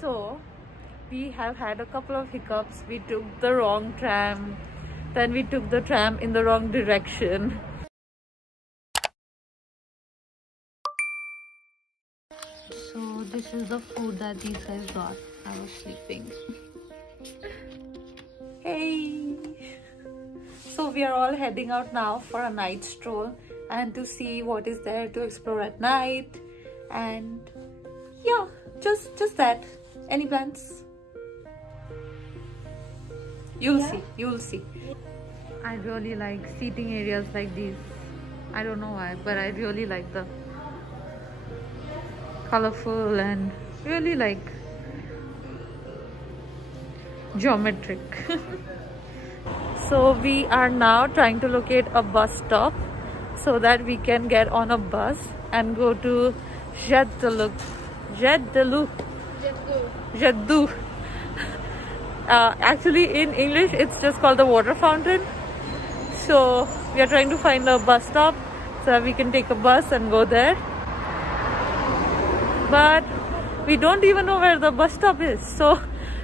So we have had a couple of hiccups. We took the wrong tram, then we took the tram in the wrong direction. So this is the food that these guys got. I was sleeping. Hey! So we are all heading out now for a night stroll and to see what is there to explore at night. And yeah, just that. Any plans? You'll see. I really like seating areas like these. I don't know why, but I really like the colorful and really like geometric. So we are now trying to locate a bus stop so that we can get on a bus and go to Jaddu. Actually in English it's just called the water fountain. So we are trying to find a bus stop so that we can take a bus and go there. But we don't even know where the bus stop is, so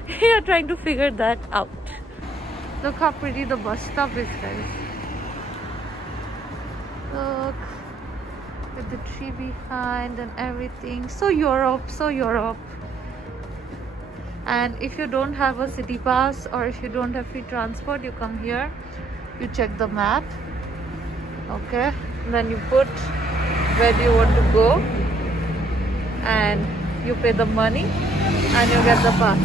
we are trying to figure that out. Look how pretty the bus stop is, guys. Look with the tree behind and everything. So Europe. And if you don't have a city pass or if you don't have free transport, you come here, you check the map, okay, then you put where do you want to go and you pay the money and you get the pass.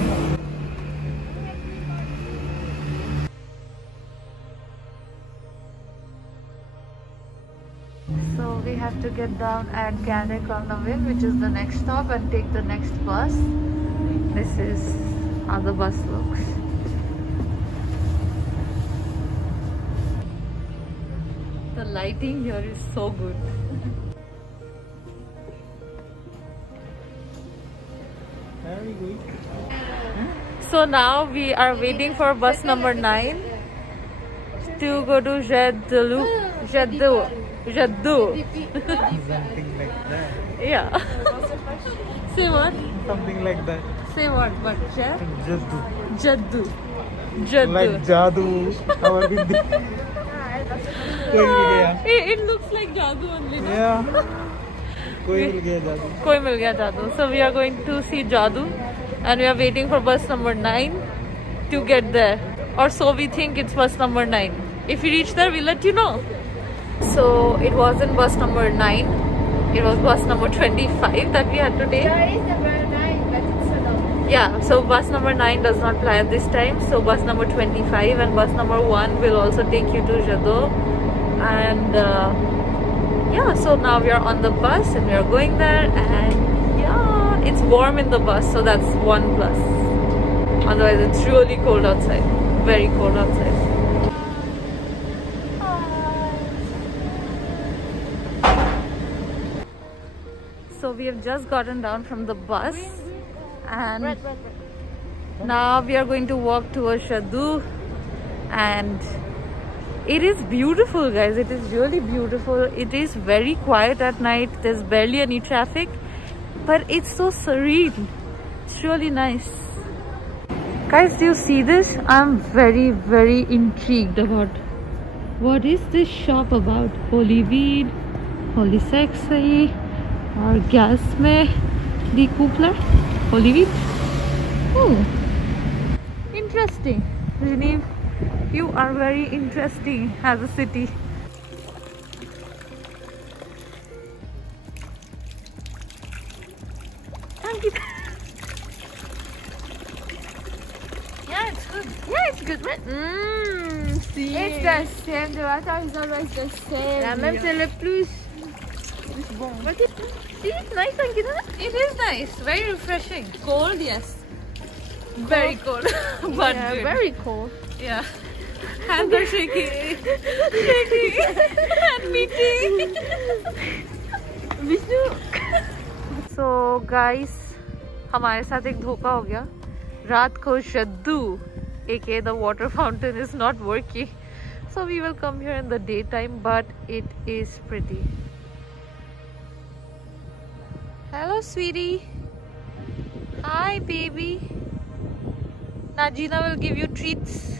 So we have to get down at Gandekonaville, which is the next stop, and take the next bus. This is how the bus looks. The lighting here is so good. Very good. So now we are waiting for bus number 9 to go to Jaddu. Something like that. Yeah. Say what? Something like that. Say what? What? Jaddu. Like Jadoo. Our Bindi. It looks like Jadoo only. No? Yeah. Koi mil gaya Jadoo. Koi mil gaya Jadoo. So we are going to see Jadoo and we are waiting for bus number 9 to get there. Or so we think it's bus number 9. If we reach there, we'll let you know. So it wasn't bus number 9. It was bus number 25 that we had to take. There is number 9, but it's not. Yeah, so bus number 9 does not fly at this time. So bus number 25 and bus number 1 will also take you to Jadoo. And yeah, so now we are on the bus and we are going there. And yeah, it's warm in the bus, so that's one plus. Otherwise, it's really cold outside. Very cold outside. So we have just gotten down from the bus and now we are going to walk towards Jadoo, and it is beautiful, guys. It is really beautiful. It is very quiet at night. There's barely any traffic, but it's so serene. It's really nice. Guys, do you see this? I'm very, very intrigued about what is this shop about. Holy weed, holy sexy, or gas mein decoupler, holy weed. Oh, interesting. Geneva, you are very interesting as a city. Thank you. Yeah, it's good. Yeah, it's good, right? See. It's the same. The water is always the same. La même, c'est le plus. Bon. But see, it's nice, Ankita. It is nice. Very refreshing. Cold, yes. Very cold. But Yeah, good. very cold. Yeah. Hands are shaking. Shaking. And meeting. So guys, हमारे साथ एक धोखा हो गया. रात को Jadoo, aka the water fountain, is not working. So we will come here in the daytime, but it is pretty. Hello, sweetie. Hi, Hi baby. Najina will give you treats.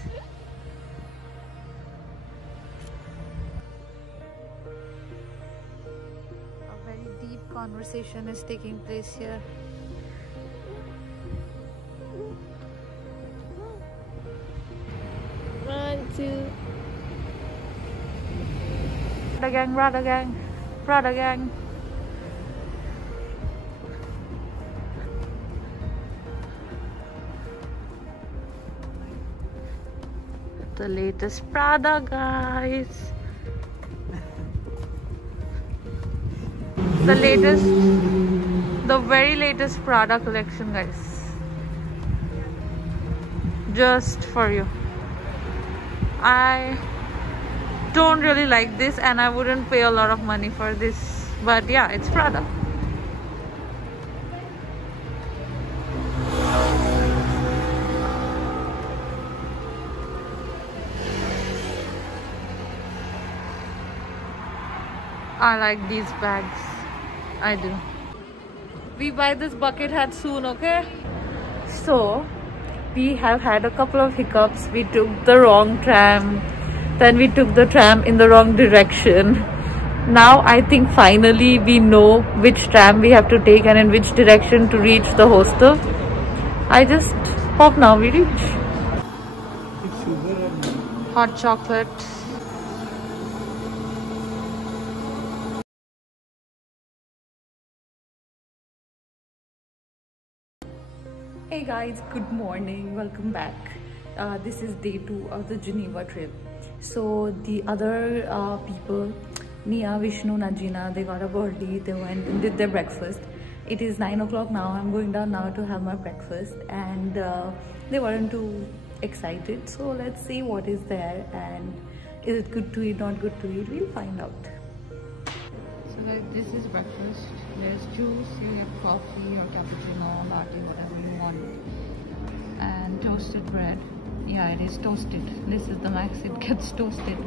A very deep conversation is taking place here. One, two. Prada gang, Prada gang, Prada gang. The latest Prada, guys. The latest, the very latest Prada collection, guys. Just for you. I don't really like this and I wouldn't pay a lot of money for this, but yeah, it's Prada. I like these bags. I do. We buy this bucket hat soon, okay? So we have had a couple of hiccups. We took the wrong tram, then we took the tram in the wrong direction. Now I think finally we know which tram we have to take and in which direction to reach the hostel. I just hope now we reach. Hot chocolate. Hey guys, good morning, welcome back. This is day 2 of the Geneva trip. So the other people, Nia, Vishnu, Najina, they got up early, they went and did their breakfast. It is 9 o'clock now. I'm going down now to have my breakfast, and they weren't too excited. So let's see what is there and is it good to eat, not good to eat, we'll find out. So guys, this is breakfast. There's juice, you get coffee or cappuccino, latte, whatever you want, and toasted bread. Yeah, it is toasted. This is the max it gets toasted.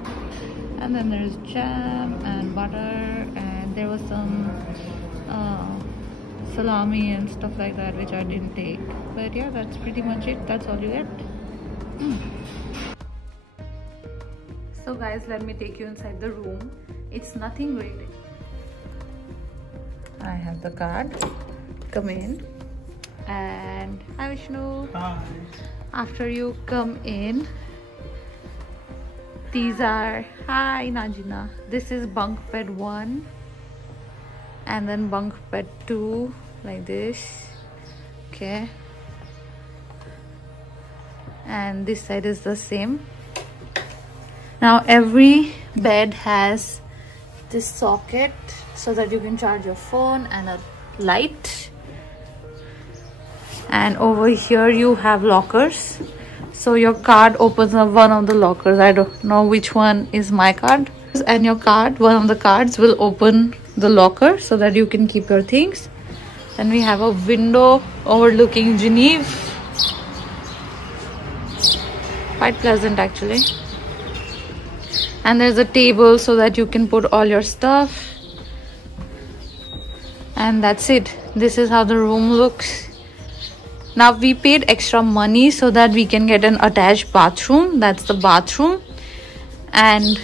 And then there's jam and butter, and there was some salami and stuff like that, which I didn't take. But yeah, that's pretty much it. That's all you get. So guys, let me take you inside the room. It's nothing great. I have the card. Come in. And hi Vishnu. Hi. After you come in, these are, hi Najina. This is bunk bed 1 and then bunk bed 2, like this. Okay. And this side is the same. Now every bed has this socket so that you can charge your phone and a light. And over here you have lockers, so your card opens up one of the lockers. I don't know which one is my card, and your card, one of the cards will open the locker so that you can keep your things. Then we have a window overlooking Geneva, quite pleasant actually. And there's a table so that you can put all your stuff. And that's it. This is how the room looks. Now we paid extra money so that we can get an attached bathroom. That's the bathroom. And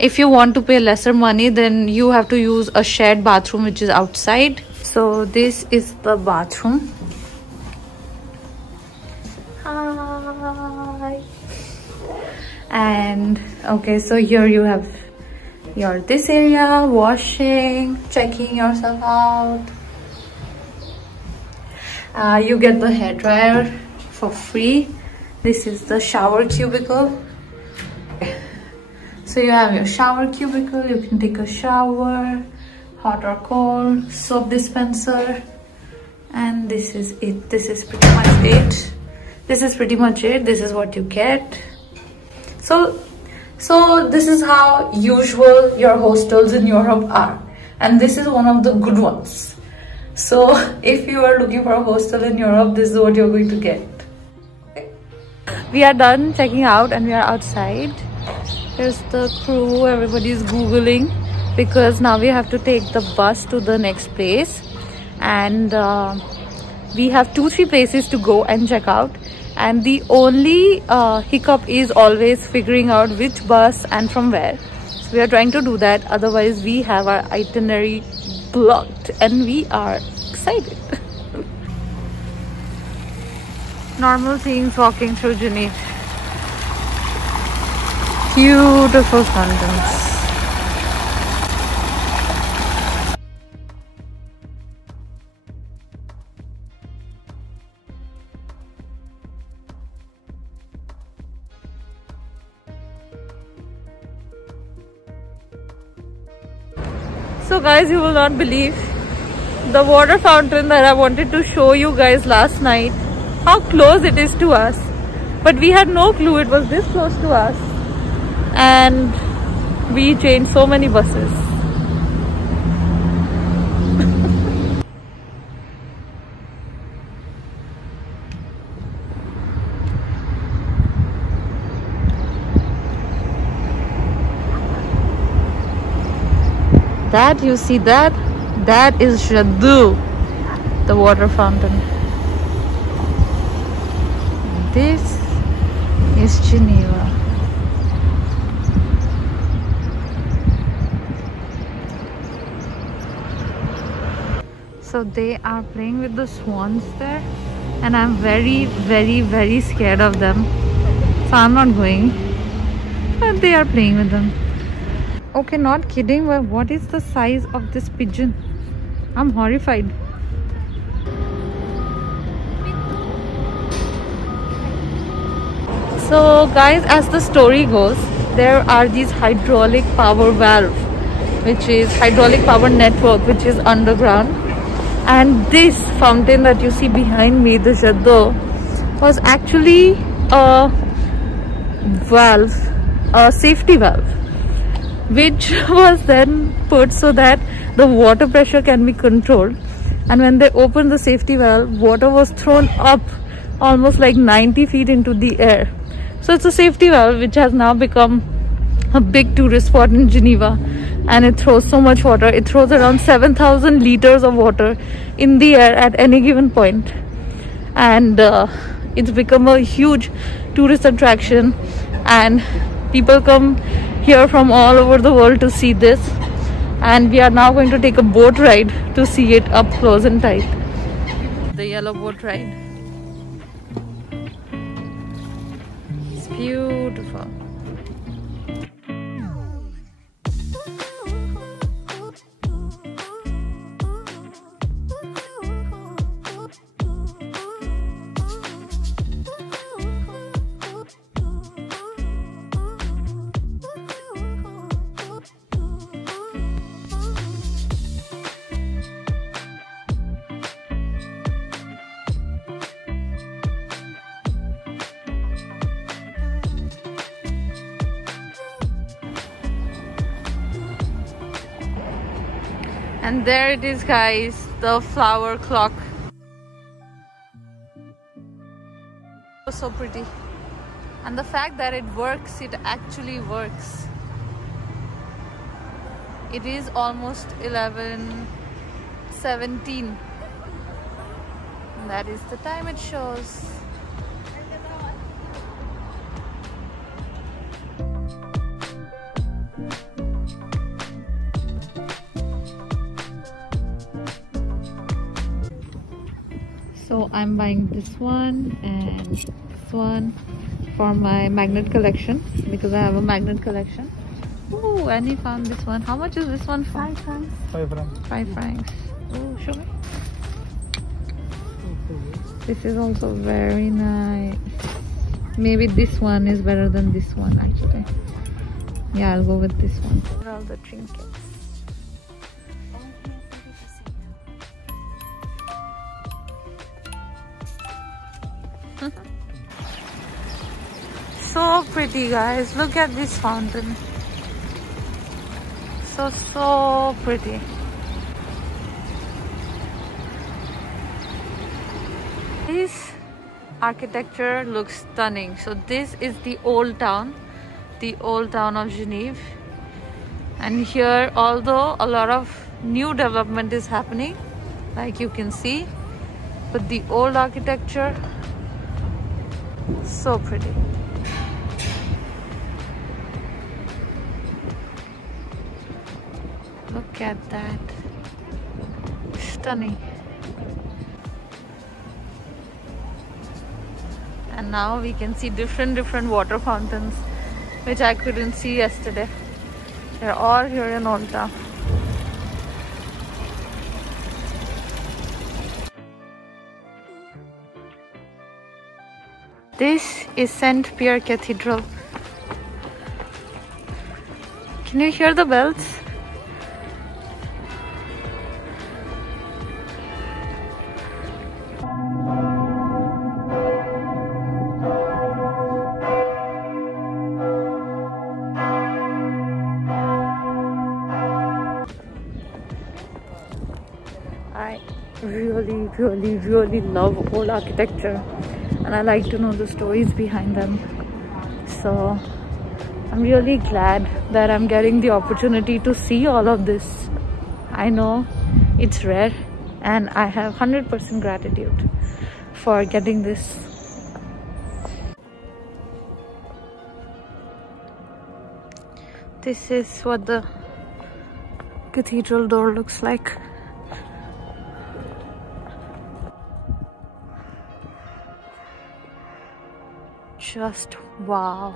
if you want to pay lesser money, then you have to use a shared bathroom which is outside. So this is the bathroom. Hi. And okay, so here you have your this area, washing, checking yourself out. You get the hairdryer for free. This is the shower cubicle. So you have your shower cubicle, you can take a shower, hot or cold, soap dispenser, and this is it. This is pretty much it. This is pretty much it. This is what you get. So this is how usual your hostels in Europe are, and this is one of the good ones. So if you are looking for a hostel in Europe, this is what you're going to get. Okay. We are done checking out and we are outside. Here's the crew, everybody is googling because now we have to take the bus to the next place, and we have 2-3 places to go and check out, and the only hiccup is always figuring out which bus and from where. So we are trying to do that, otherwise we have our itinerary blocked and we are excited. Normal things walking through Geneva. Beautiful fountains. So guys, you will not believe the water fountain that I wanted to show you guys last night, how close it is to us. But we had no clue it was this close to us, and we changed so many buses. That you see, that is Jadoo, the water fountain. This is Geneva. So they are playing with the swans there, and I'm very scared of them, so I'm not going, but they are playing with them. Okay, not kidding, but what is the size of this pigeon? I'm horrified. So guys, as the story goes, there are these hydraulic power valve, which is hydraulic power network, which is underground. And this fountain that you see behind me, the Jadoo, was actually a valve, a safety valve, which was then put so that the water pressure can be controlled. And when they opened the safety valve, water was thrown up almost like 90 feet into the air. So it's a safety valve which has now become a big tourist spot in Geneva, and it throws so much water. It throws around 7,000 liters of water in the air at any given point, and it's become a huge tourist attraction, and people come here from all over the world to see this. And we are now going to take a boat ride to see it up close and tight. The yellow boat ride. It's beautiful. And there it is, guys, the flower clock. So pretty. And the fact that it works, it actually works. It is almost 11:17. That is the time it shows. So I'm buying this one and this one for my magnet collection, because I have a magnet collection. Oh, Annie found this one. How much is this one for? 5 francs. 5 francs. 5 francs. Oh, show me. This is also very nice. Maybe this one is better than this one actually. Yeah, I'll go with this one. Here are all the trinkets. So pretty, guys. Look at this fountain. So pretty. This architecture looks stunning. So this is the old town of Geneva. And here, although a lot of new development is happening, like you can see, But the old architecture, so pretty. Look at that. Stunning. And now we can see different water fountains, which I couldn't see yesterday. They're all here in Old Town. This is St. Pierre Cathedral. Can you hear the bells? I really love old architecture, and I like to know the stories behind them. So I'm really glad that I'm getting the opportunity to see all of this. I know it's rare, and I have 100% gratitude for getting this. This is what the cathedral door looks like. Just wow.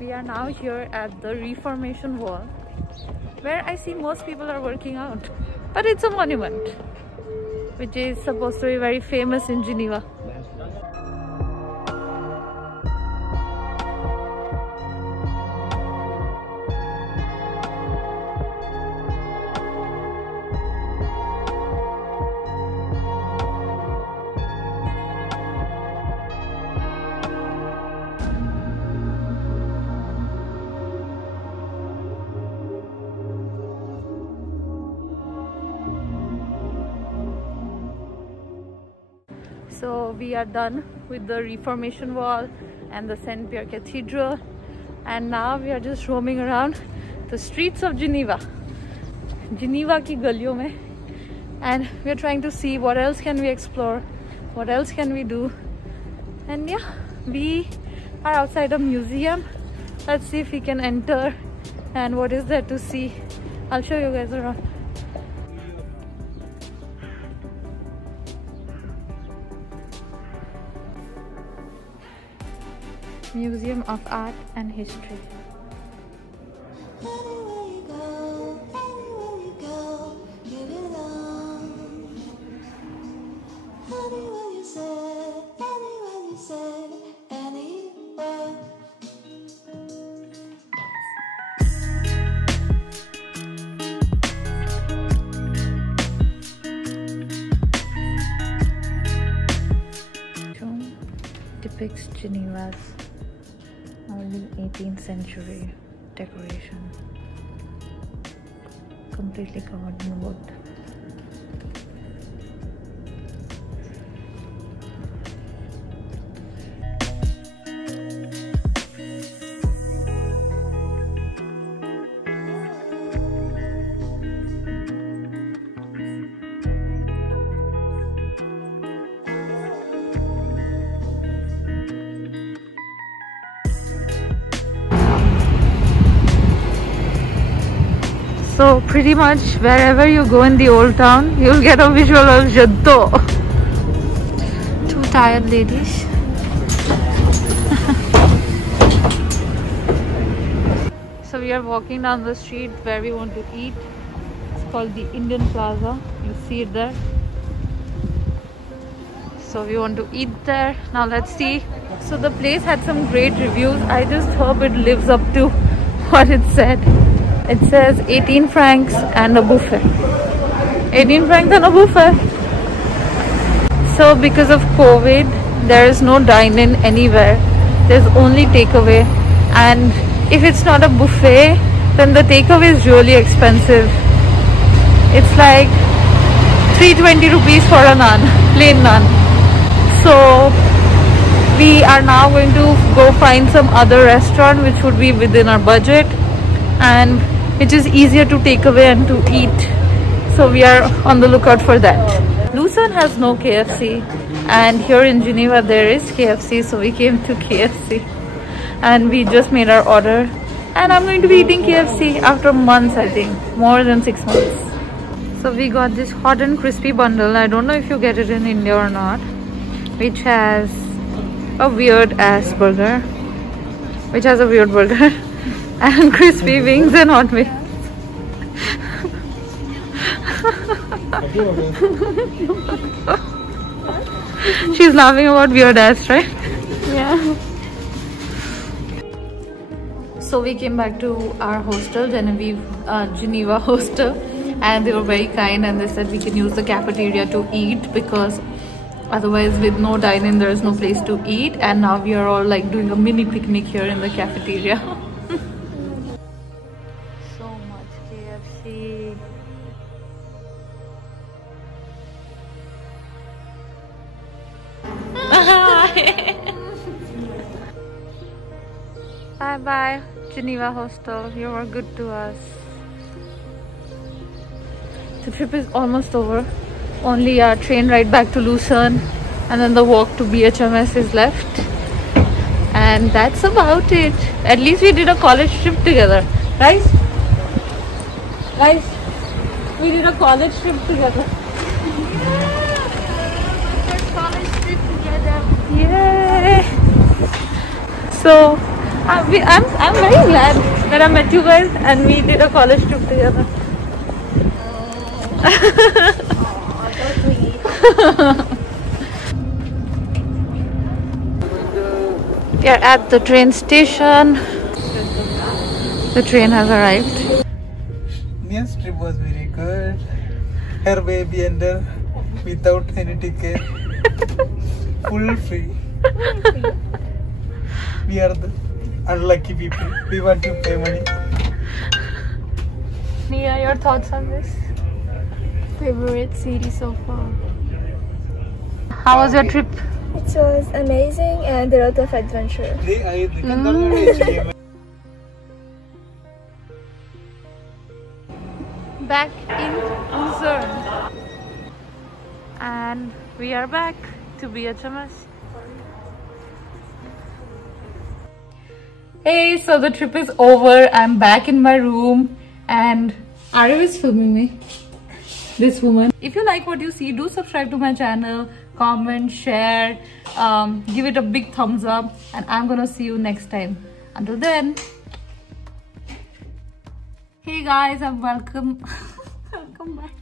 We are now here at the Reformation Wall, where I see most people are working out. But it's a monument, which is supposed to be very famous in Geneva. So we are done with the Reformation Wall and the St. Pierre Cathedral, and now we are just roaming around the streets of Geneva ki galiyon mein, and we are trying to see what else can we explore, what else can we do. And yeah, we are outside a museum. Let's see if we can enter and what is there to see. I'll show you guys around. Museum of Art and History. Tomb depicts Geneva's early 18th century decoration, completely covered in wood. So pretty much wherever you go in the old town, you'll get a visual of Jaddo. Two tired ladies. So we are walking down the street where we want to eat. It's called the Indian Plaza. You see it there. So we want to eat there. Now let's see. So the place had some great reviews. I just hope it lives up to what it said. It says 18 francs and a buffet. 18 francs and a buffet. So because of COVID, there is no dine-in anywhere. There's only takeaway. And if it's not a buffet, then the takeaway is really expensive. It's like 320 rupees for a naan, plain naan. So we are now going to go find some other restaurant which would be within our budget and which is easier to take away and to eat. So we are on the lookout for that. Lucerne has no KFC, and here in Geneva there is KFC, so we came to KFC and we just made our order, and I'm going to be eating KFC after months, I think more than 6 months. So we got this hot and crispy bundle. I don't know if you get it in India or not, which has a weird ass burger, which has a weird burger and crispy wings and hot wings. She's laughing about weird ass, right? Yeah. So we came back to our hostel, Geneva hostel, and they were very kind and they said we can use the cafeteria to eat because otherwise with no dine-in there is no place to eat, and now we are all like doing a mini picnic here in the cafeteria. So much KFC. Bye bye Geneva hostel, you were good to us. The trip is almost over. Only our train ride back to Lucerne and then the walk to BHMS is left. And that's about it. At least we did a college trip together. Guys? Guys? We did a college trip together. First college trip together. Yay! So, I'm very glad that I met you guys and we did a college trip together. We are at the train station. The train has arrived. Mia's trip was very good. Her baby under without any ticket. Full free. We are the unlucky people. We want to pay money. Nia, your thoughts on this? Favorite city so far. How was your trip? It was amazing and a lot of adventure. Back in Lucerne. And we are back to BHMS. Hey, so the trip is over. I'm back in my room and Arif is filming me. This woman. If you like what you see, do subscribe to my channel, comment, share, give it a big thumbs up, and I'm gonna see you next time. Until then, hey guys, I'm welcome back.